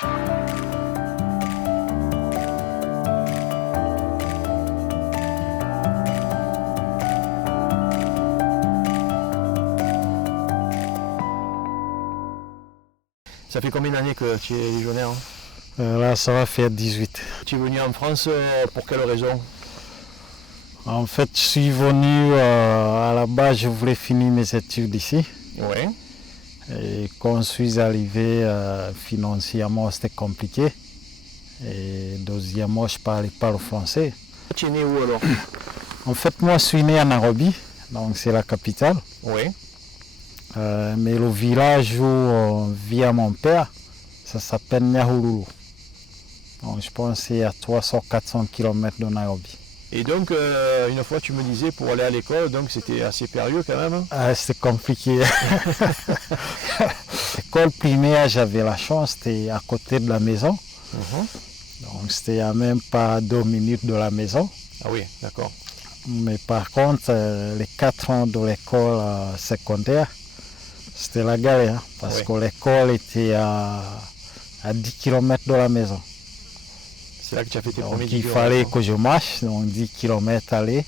Ça fait combien d'années que tu es légionnaire? Là, ça va faire 18. Tu es venu en France pour quelle raison? En fait, je suis venu à la base, je voulais finir mes études ici. Oui. Et quand je suis arrivé, financièrement, c'était compliqué. Et deuxièmement, je ne parlais pas le français. Tu es né où alors? En fait, moi, je suis né à Nairobi, donc c'est la capitale. Oui. Mais le village où on vit à mon père, ça s'appelle Nyahururu. Donc je pense que c'est à 300-400 km de Nairobi. Et donc, une fois tu me disais pour aller à l'école, donc c'était assez périlleux quand même. Ah, c'était compliqué. L'école primaire, j'avais la chance, c'était à côté de la maison. Donc c'était à même pas 2 minutes de la maison. Ah oui, d'accord. Mais par contre, les 4 ans de l'école secondaire, c'était la galère, parce que l'école était à 10 km de la maison. C'est là que tu as fait tes premiers Donc il kilomètres. fallait que je marche, donc 10 km aller,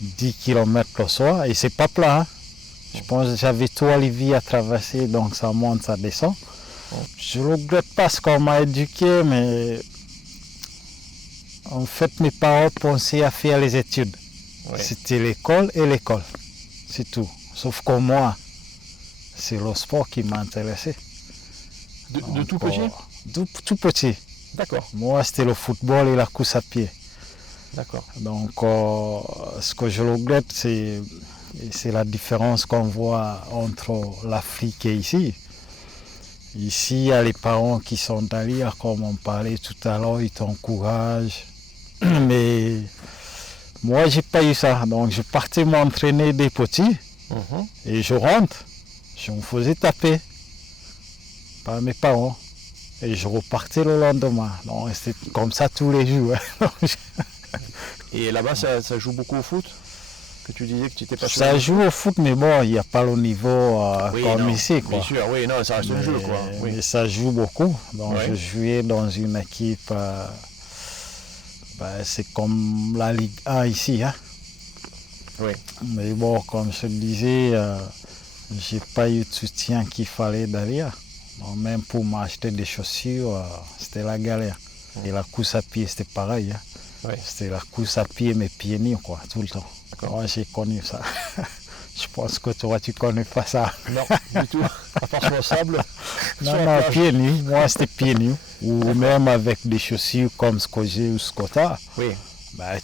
10 km le soir, et c'est pas plat. Hein. Je pense que j'avais 3 leviers à traverser, donc ça monte, ça descend. Je ne regrette pas ce qu'on m'a éduqué, mais en fait mes parents pensaient à faire les études. Ouais. C'était l'école et l'école, c'est tout. Sauf que moi, c'est le sport qui m'intéressait. De tout petit? Tout petit. D'accord. Moi, c'était le football et la course à pied. D'accord. Donc, ce que je regrette, c'est la différence qu'on voit entre l'Afrique et ici. Ici, il y a les parents qui sont derrière, comme on parlait tout à l'heure, ils t'encouragent. Mais moi, j'ai pas eu ça. Donc, je partais m'entraîner des petits et je rentre. Je me faisais taper par mes parents. Et je repartais le lendemain. Donc c'était comme ça tous les jours. Et là-bas, ça joue beaucoup au foot? Que tu disais que tu n'étais pas sûr. Ça joue au foot, mais bon, il n'y a pas le niveau comme ici. Quoi. Bien sûr, oui, non, ça reste un jeu. Quoi. Oui. Mais ça joue beaucoup. Donc je jouais dans une équipe, c'est comme la Ligue 1 ici. Hein. Oui. Mais bon, comme je te disais, j'ai pas eu de soutien qu'il fallait derrière. Donc, même pour m'acheter des chaussures, c'était la galère. Et la course à pied, c'était pareil. Hein. Oui. C'était la course à pied, mais pieds nus, quoi, tout le temps. Moi, j'ai connu ça. Je pense que toi, tu connais pas ça. Non, du tout. À part sur le sable. Non, pieds nus. Moi, c'était pieds nus. Ou même avec des chaussures comme ce que j'ai ou ce que tu as. Oui.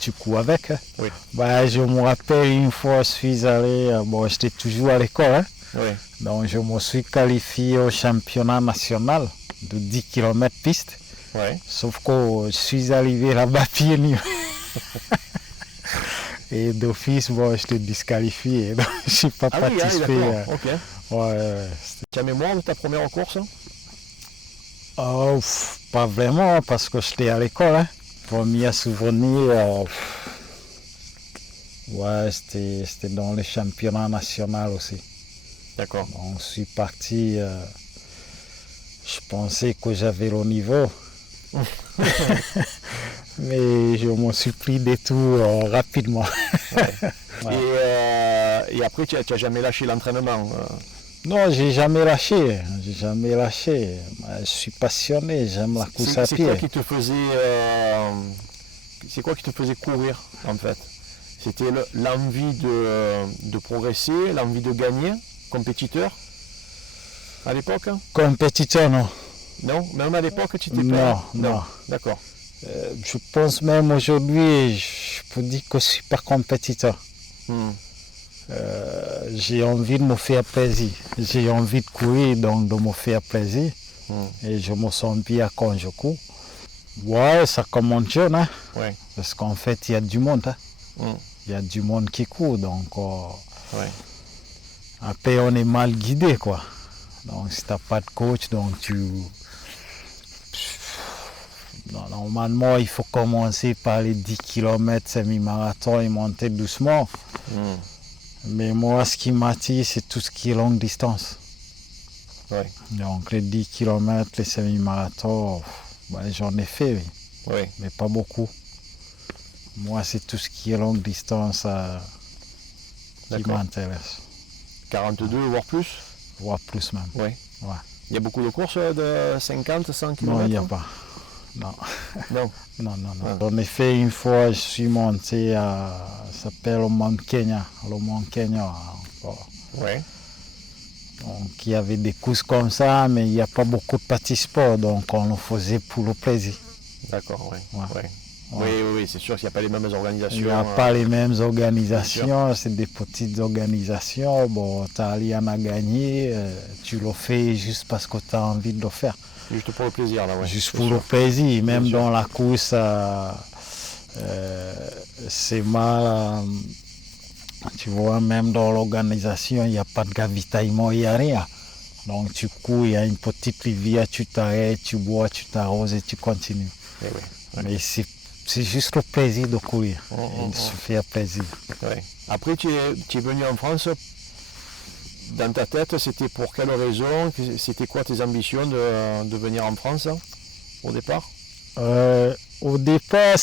Tu cours avec. Hein. Oui. Je me rappelle une fois, je suis allé, j'étais toujours à l'école. Hein. Oui. Donc je me suis qualifié au championnat national de 10 km piste. Ouais. Sauf que je suis arrivé là-bas pieds nus. Et d'office, j'étais disqualifié. Donc je ne suis pas participé. Ok. Ouais, tu as mémoire de ta première course? Pas vraiment, parce que j'étais à l'école. Hein. Premier souvenir, c'était dans le championnat national aussi. D'accord. Donc, je suis parti, je pensais que j'avais le niveau. Mais je me suis pris des tours rapidement. Ouais. Et après, tu n'as jamais lâché l'entraînement? Non, j'ai jamais lâché. Je suis passionné, j'aime la course à pied. C'est quoi qui te faisait courir en fait? C'était l'envie de progresser, l'envie de gagner? Compétiteur à l'époque? Compétiteur, non. Non, même à l'époque, tu t'es pas... Non. D'accord. Je pense même aujourd'hui, je peux dire que je ne suis pas compétiteur. J'ai envie de me faire plaisir. J'ai envie de courir, donc de me faire plaisir. Et je me sens bien quand je cours. Ouais, ça commence jeune, hein. Ouais. Parce qu'en fait, il y a du monde. Hein. Il y a du monde qui court, donc... Après, on est mal guidé, quoi. Donc, si tu n'as pas de coach, donc normalement, il faut commencer par les 10 km semi-marathon et monter doucement. Mais moi, ce qui m'attire, c'est tout ce qui est longue distance. Ouais. Donc les 10 km, les semi-marathons, j'en ai fait, oui, Oui. mais pas beaucoup. Moi, c'est tout ce qui est longue distance qui D'accord. m'intéresse, 42 voire plus. voire plus même. Oui. Ouais. Il y a beaucoup de courses de 50, 100 km. Non, il n'y a pas. Non. Non. Non, non, non. Ah. J'en ai fait une fois, je suis monté à, ça s'appelle le Mont Kenya, encore. Ouais. Donc il y avait des courses comme ça, mais il n'y a pas beaucoup de participants, donc on le faisait pour le plaisir. D'accord, oui. Ouais. Ouais. Ouais. Oui, c'est sûr qu'il n'y a pas les mêmes organisations. Il n'y a pas les mêmes organisations, c'est des petites organisations. Bon, tu as rien à gagner, tu le fais juste parce que tu as envie de le faire. Juste pour le plaisir, là, ouais. Juste c'est pour sûr. le plaisir, même sûr. dans la course, c'est mal. Tu vois, même dans l'organisation, il n'y a pas de ravitaillement, il n'y a rien. Donc tu cours, il y a une petite rivière, tu t'arrêtes, tu bois, tu t'arroses et tu continues. Eh oui. Ouais. Mais c'est juste le plaisir de courir, et de se faire plaisir. Ouais. Après, tu es venu en France. Dans ta tête, c'était pour quelle raison? C'était quoi tes ambitions de venir en France au départ? Au départ,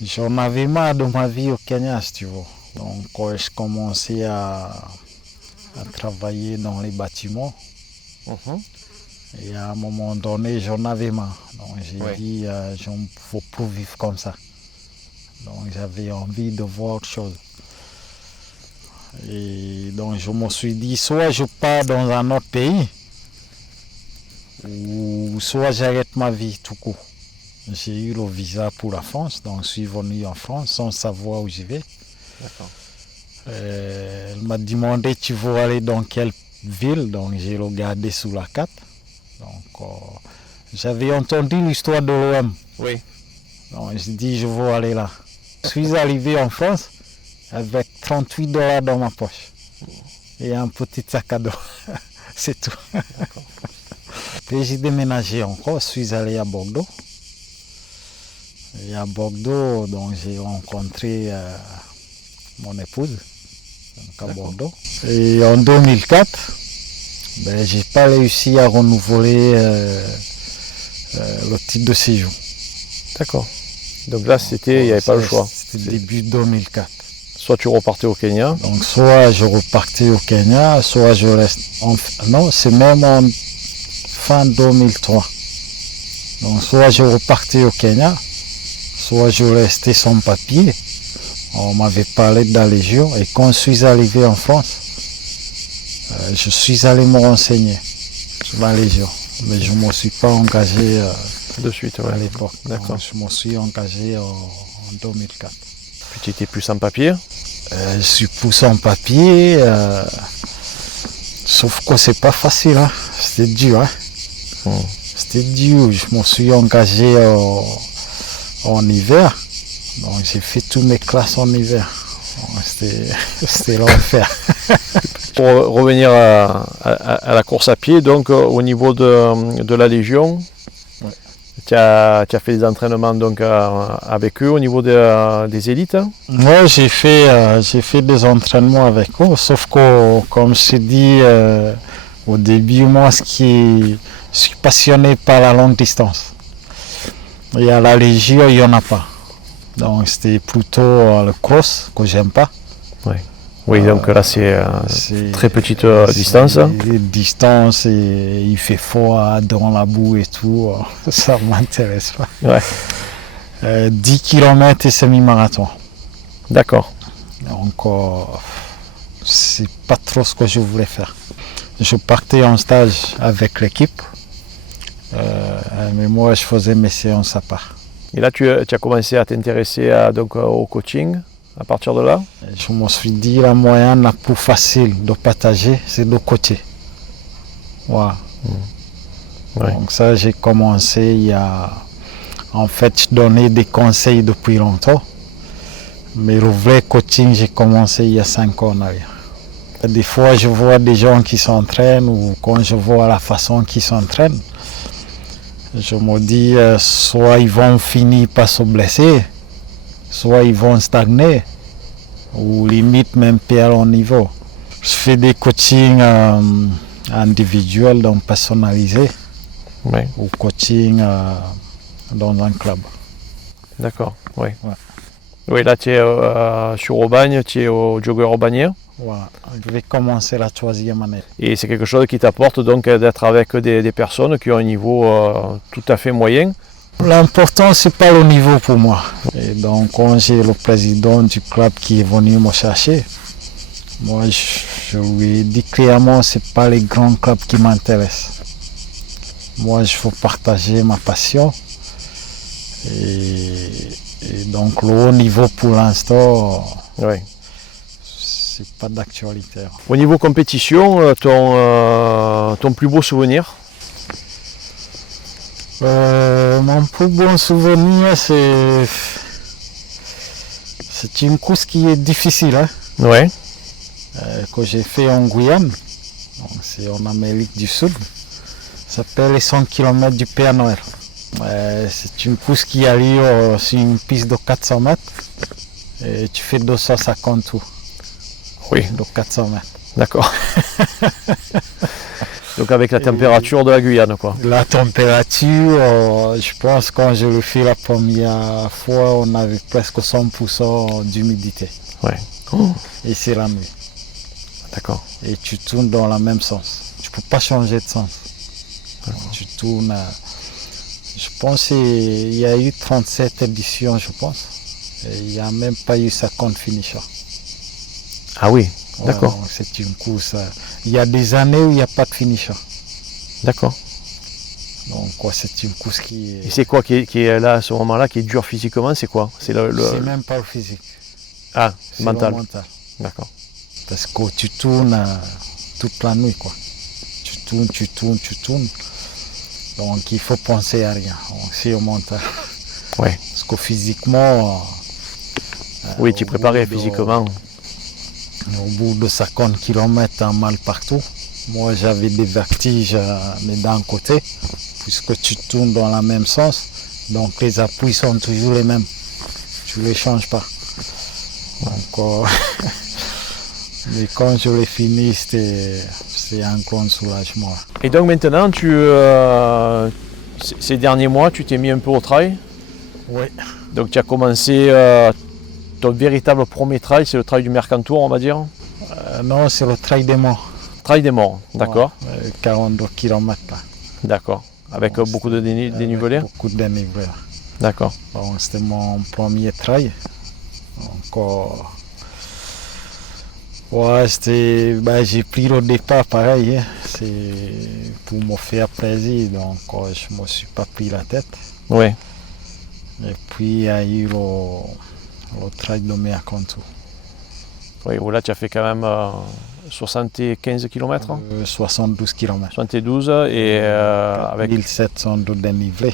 j'en avais marre de ma vie au Kenya, si tu veux. Donc, je commençais à travailler dans les bâtiments. Et à un moment donné, j'en avais marre. Donc, j'ai dit, je ne faut plus vivre comme ça. Donc, j'avais envie de voir autre chose. Et donc, je me suis dit, soit je pars dans un autre pays, ou soit j'arrête ma vie tout court. J'ai eu le visa pour la France, donc je suis venu en France sans savoir où je vais. D'accord. Elle m'a demandé, tu veux aller dans quelle ville? Donc j'ai regardé sur la carte. Donc j'avais entendu l'histoire de l'OM. Oui. Donc j'ai dit, je veux aller là. Je suis arrivé en France avec $38 dans ma poche et un petit sac à dos. C'est tout. Puis j'ai déménagé encore, je suis allé à Bordeaux. Et à Bordeaux, donc j'ai rencontré mon épouse, donc à Bordeaux. Et en 2004, j'ai pas réussi à renouveler le titre de séjour. D'accord. Donc là, il n'y avait pas le choix. C'était début 2004. Soit tu repartais au Kenya. Donc soit je repartais au Kenya, soit je reste. Non, c'est même en fin 2003. Donc soit je repartais au Kenya, soit je restais sans papier. On m'avait parlé de la Légion et quand je suis arrivé en France, je suis allé me renseigner sur la Légion. Mais je ne me suis pas engagé de suite à l'époque. D'accord. Je me suis engagé en 2004. Puis tu étais plus sans papier? Je suis plus sans papier, sauf que c'est pas facile, hein. C'était dur. Hein. C'était dur, je me suis engagé en hiver, donc j'ai fait toutes mes classes en hiver. C'était l'enfer. Pour revenir à la course à pied, donc au niveau de la Légion, tu as fait des entraînements donc, avec eux au niveau des élites? Oui, j'ai fait des entraînements avec eux, sauf que, comme je t'ai dit au début, moi, je suis passionné par la longue distance. Et à la Légion, il n'y en a pas. Donc c'était plutôt le cross que j'aime pas. Oui, donc là c'est très petite distance. Distance et il fait froid dans la boue et tout, ça ne m'intéresse pas. Ouais. 10 km et semi-marathon. D'accord. Donc c'est pas trop ce que je voulais faire. Je partais en stage avec l'équipe, mais moi je faisais mes séances à part. Et là tu as commencé à t'intéresser au coaching à partir de là? Je me suis dit la moyenne la plus facile de partager, c'est de coacher. Voilà. Donc ça j'ai commencé en fait je donnais des conseils depuis longtemps. Mais le vrai coaching j'ai commencé il y a 5 ans en arrière. Des fois je vois des gens qui s'entraînent ou quand je vois la façon qu'ils s'entraînent, je me dis soit ils vont finir par se blesser, soit ils vont stagner ou limite même perdre au niveau. Je fais des coachings individuels, donc personnalisés, Oui, ou coaching dans un club. d'accord, oui. Ouais. Oui, là tu es sur Aubagne, tu es au Jogger Aubagnien. Voilà. Je vais commencer la 3e année. Et c'est quelque chose qui t'apporte donc d'être avec des personnes qui ont un niveau tout à fait moyen. L'important, c'est pas le niveau pour moi. Et donc, quand j'ai le président du club qui est venu me chercher, moi, je lui ai dit clairement, c'est pas les grands clubs qui m'intéressent. Moi, je veux partager ma passion. Et donc, le haut niveau, pour l'instant, Oui. c'est pas d'actualité. Au niveau compétition, ton plus beau souvenir? Mon plus bon souvenir, c'est une course qui est difficile, hein, Oui. que j'ai fait en Guyane. Donc, c'est en Amérique du Sud. Ça s'appelle les 100 km du Père Noël. C'est une course qui a lieu sur une piste de 400 mètres. Et tu fais 250 tours Oui, de 400 mètres. d'accord. Donc avec la température de la Guyane, quoi. La température, je pense quand je le fais la première fois, on avait presque 100% d'humidité. Ouais. Oh, Et c'est la nuit. d'accord. Et tu tournes dans le même sens. Tu ne peux pas changer de sens. Tu tournes. Je pense qu'il y a eu 37 éditions, je pense. Et il n'y a même pas eu 50 finishers. Ah oui, Ouais, d'accord. donc c'est une course. Il y a des années où il n'y a pas de finisher. D'accord. Donc ouais, c'est une course qui Et est. c'est quoi qui est là à ce moment-là, qui est dur physiquement? C'est quoi? C'est C'est même pas le physique. Ah, C'est mental. le mental. D'accord. Parce que tu tournes toute la nuit, quoi. Tu tournes. Donc il faut penser à rien. Donc, c'est au mental. Ouais. Parce que physiquement. Oui, tu es au préparé bout de- physiquement. Au bout de 50 km, t'as mal partout. Moi, j'avais des vertiges, mais d'un côté, puisque tu tournes dans le même sens. Donc les appuis sont toujours les mêmes. Tu ne les changes pas. Donc, mais quand je l'ai fini, c'est un grand soulagement. Et donc maintenant, ces derniers mois, tu t'es mis un peu au trail. Oui. Donc tu as commencé ton véritable premier trail, c'est le trail du Mercantour, on va dire. Non, c'est le trail des morts. Trail des morts, d'accord. 42 km là. D'accord. Avec Donc, beaucoup de dénivelé. Avec beaucoup de dénivelé. D'accord. Donc, c'était mon premier trail. Donc, ouais, j'ai pris le départ pareil, hein. C'est pour me faire plaisir, donc je ne me suis pas pris la tête. Oui. Et puis il y a eu le trail de Mercantour. Oui, là tu as fait quand même 75 km, 72 km. 72 et avec 1700 de dénivelé.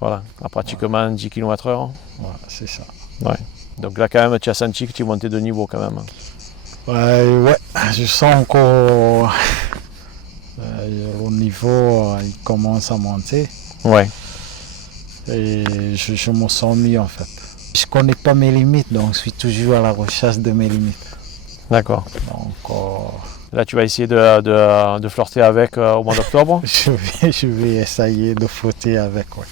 voilà, à pratiquement 10 km/h. Ouais, c'est ça. Donc là quand même tu as senti que tu montais de niveau quand même. Ouais, je sens que le niveau il commence à monter. Ouais. Et je me sens mieux en fait. Je ne connais pas mes limites, donc je suis toujours à la recherche de mes limites. D'accord. Donc Là tu vas essayer de flirter avec au mois d'octobre. je vais essayer de flotter avec. Ouais.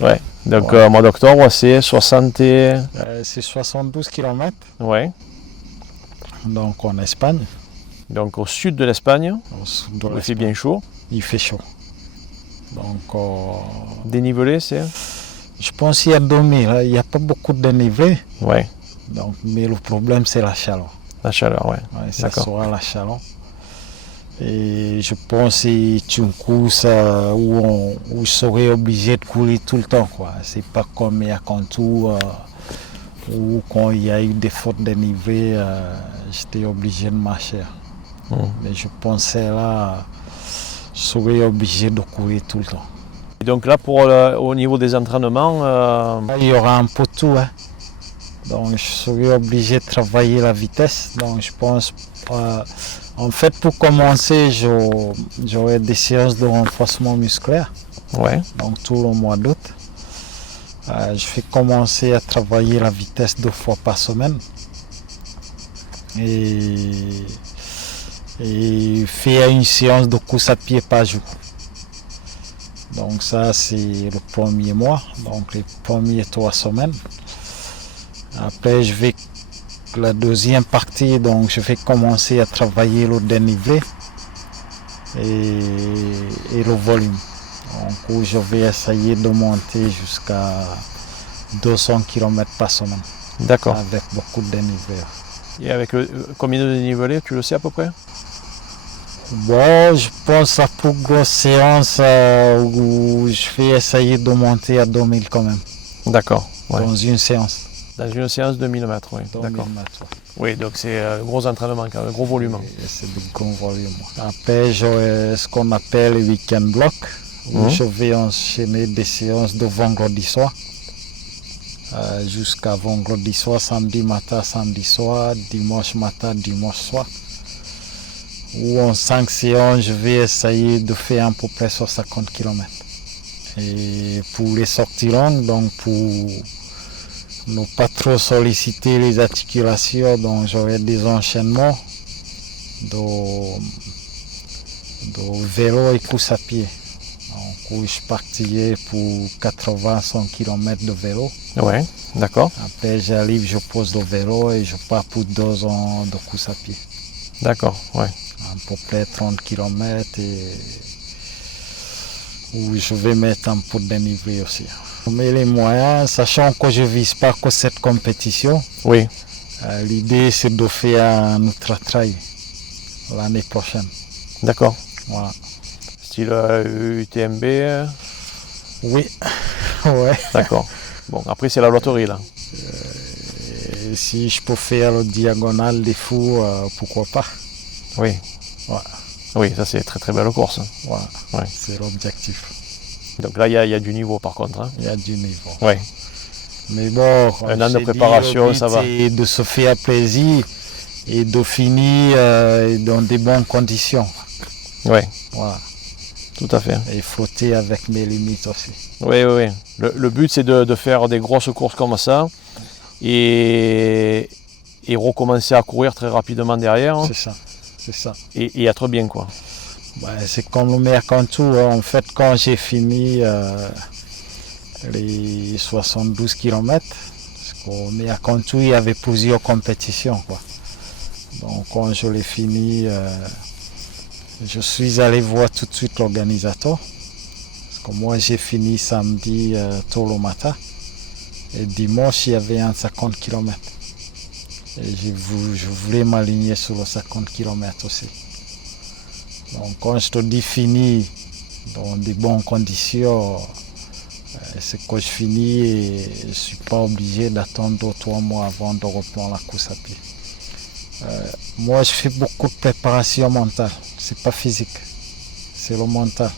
Ouais. Donc Ouais. au mois d'octobre c'est 60 et... C'est 72 km, Ouais. donc en Espagne. Donc au sud de l'Espagne, Au sud de il fait l'Espagne. bien chaud. Il fait chaud. Donc Dénivelé c'est... je pense qu'il y a 2000, hein. Il n'y a pas beaucoup de dénivelé. Ouais. Donc, mais le problème c'est la chaleur. La chaleur, ouais. Ouais, ça D'accord. sera la chaleur. Et je pense que c'est une course où je serais obligé de courir tout le temps, quoi. C'est pas comme Mercantour où quand il y a eu des fautes de niveau, j'étais obligé de marcher. Mais je pensais là, je serais obligé de courir tout le temps. Et donc là au niveau des entraînements, Il y aura un peu tout, hein. Donc je serai obligé de travailler la vitesse. Donc je pense, en fait pour commencer, j'aurai des séances de renforcement musculaire. ouais. Donc tout le mois d'août. Je vais commencer à travailler la vitesse 2 fois par semaine. Et et faire une séance de course à pied par jour. Donc ça c'est le premier mois, donc les premières 3 semaines. Après la deuxième partie, donc je vais commencer à travailler le dénivelé et le volume. Donc où je vais essayer de monter jusqu'à 200 km par semaine. D'accord. Avec beaucoup de dénivelé. Et avec combien de dénivelé, tu le sais à peu près? Bon, je pense à pour grosse séance où je vais essayer de monter à 2000 quand même. D'accord. Ouais. Dans une séance. Dans une séance de 1000 mètres, oui. 2000 D'accord. mètres, ouais. Oui, donc c'est un gros entraînement, quand même, un gros volume. Et c'est de gros volume. Après, j'aurai ce qu'on appelle le week-end block, où je vais enchaîner des séances de vendredi soir. Jusqu'à vendredi soir, samedi matin, samedi soir, dimanche matin, dimanche soir. Où en 5 séances, je vais essayer de faire à peu près 50 km. Et pour les sorties longues, donc pour ne pas trop solliciter les articulations, donc j'aurai des enchaînements de vélo et course à pied. Donc où je partirai pour 80-100 km de vélo. Ouais, d'accord. Après j'arrive, je pose le vélo et je pars pour 2 ans de course à pied. D'accord, ouais. À peu près 30 km et où je vais mettre un peu de dénivelé aussi. Mais les moyens, sachant que je ne vise pas que cette compétition, Oui, l'idée c'est de faire un ultra trail l'année prochaine. d'accord. Voilà. Style UTMB. Oui, ouais. D'accord. Bon, après c'est la loterie là. Et si je peux faire le diagonale des fous, pourquoi pas. Oui. Ouais. Oui, ça c'est très très belle course. Voilà. Ouais. C'est l'objectif. Donc là il y a du niveau par contre. Hein. Il y a du niveau. Oui. Mais bon, Un an de préparation, ça va. Et de se faire plaisir et de finir dans des bonnes conditions. Oui, Voilà. tout à fait. Et flotter avec mes limites aussi. Oui, oui, oui. Le but c'est de faire des grosses courses comme ça et recommencer à courir très rapidement derrière C'est ça. C'est ça. et être bien quoi. C'est comme le Mercantour. En fait, quand j'ai fini les 72 km, parce qu'au Mercantour, il y avait plusieurs compétitions, quoi. Donc, quand je l'ai fini, je suis allé voir tout de suite l'organisateur. Parce que moi, j'ai fini samedi tôt le matin. Et dimanche, il y avait un 50 km. Et je voulais m'aligner sur le 50 km aussi. Donc quand je te dis fini dans de bonnes conditions, c'est que je finis et je ne suis pas obligé d'attendre 2 ou 3 mois avant de reprendre la course à pied. Moi je fais beaucoup de préparation mentale, c'est pas physique, c'est le mental.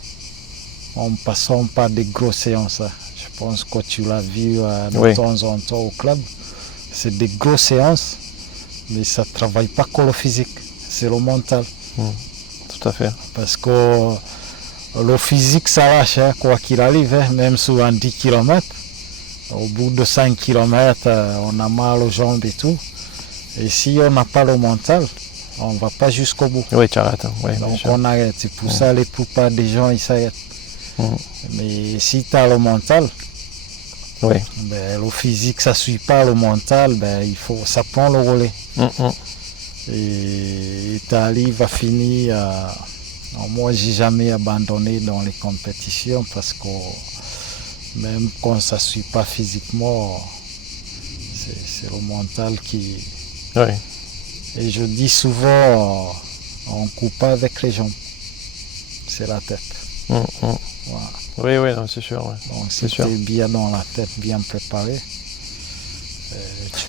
En passant par des grosses séances, je pense que tu l'as vu de temps en temps au club, c'est des grosses séances, mais ça ne travaille pas que le physique, c'est le mental. Tout à fait. Parce que le physique ça lâche, hein, quoi qu'il arrive, hein, même sur un 10 km. Au bout de 5 km, on a mal aux jambes et tout. Et si on n'a pas le mental, on ne va pas jusqu'au bout. Oui, tu arrêtes. Hein. Oui, donc on arrête. C'est pour ça que la plupart des gens ils s'arrêtent. Mais si tu as le mental, le physique ça ne suit pas le mental, ça prend le relais. Et tu arrives à finir. Moi, j'ai jamais abandonné dans les compétitions parce que même quand ça ne suit pas physiquement, c'est le mental qui. Oui. Et je dis souvent, on ne coupe pas avec les jambes, c'est la tête. Oui, Voilà. oui, c'est sûr. Ouais. Donc, si tu es bien dans la tête, bien préparé.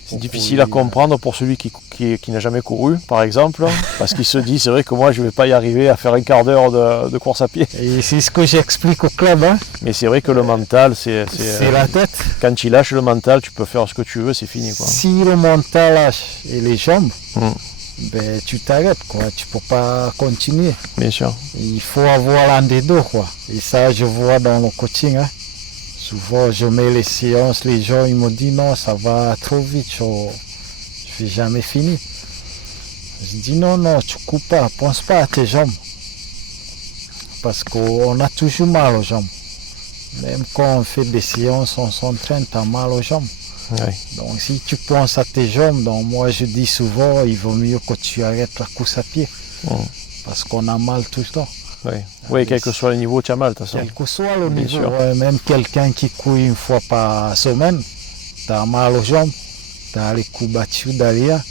C'est difficile à comprendre pour celui qui n'a jamais couru, par exemple, parce qu'il se dit, c'est vrai que moi, je ne vais pas y arriver à faire un quart d'heure de course à pied. Et c'est ce que j'explique au club. Hein. Mais c'est vrai que le mental, c'est la tête. Quand tu lâches le mental, tu peux faire ce que tu veux, c'est fini. Quoi. Si le mental lâche et les jambes, tu t'arrêtes, quoi. Tu ne peux pas continuer. Bien sûr. Il faut avoir l'un des deux, quoi. Et ça, je vois dans le coaching. Hein. Souvent, je mets les séances, les gens ils me disent non, ça va trop vite, je ne vais jamais finir. Je dis non, tu coupes pas, pense pas à tes jambes. Parce qu'on a toujours mal aux jambes. Même quand on fait des séances, on s'entraîne, tu as mal aux jambes. Oui. Donc si tu penses à tes jambes, donc moi je dis souvent, il vaut mieux que tu arrêtes la course à pied. Parce qu'on a mal tout le temps. Oui, quel que soit le niveau, tu as mal de toute façon. Quel que soit le Bien niveau, sûr. même quelqu'un qui court une fois par semaine, tu as mal aux jambes, tu as les coups battus derrière.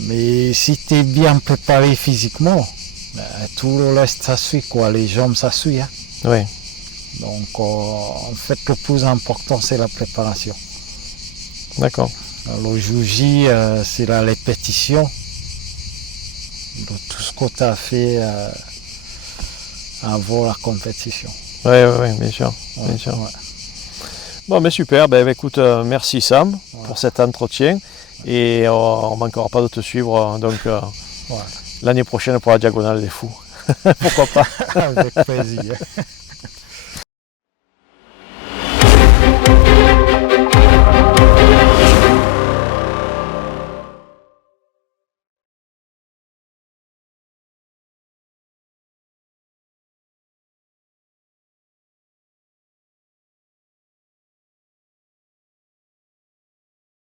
Mais si tu es bien préparé physiquement, tout le reste ça suit, quoi. Les jambes ça suit. Hein. Oui. Donc en fait le plus important c'est la préparation. D'accord. Le jour J, c'est la répétition de tout ce que tu as fait avant la compétition. Oui, bien sûr. Bien sûr. Ouais. Bon, mais super. Écoute, merci Sam pour cet entretien. Et on ne manquera pas de te suivre donc, l'année prochaine pour la Diagonale des Fous. Pourquoi pas. Avec plaisir.